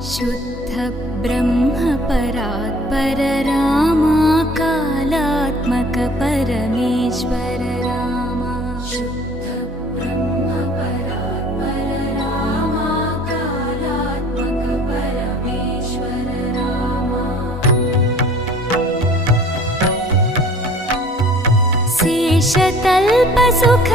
शुद्ध ब्रह्म परात्पर रामा कालात्मक परमेश्वर रामा शुद्ध ब्रह्म परात्पर रामा कालात्मक परमेश्वर रामा शेषतल्प सुख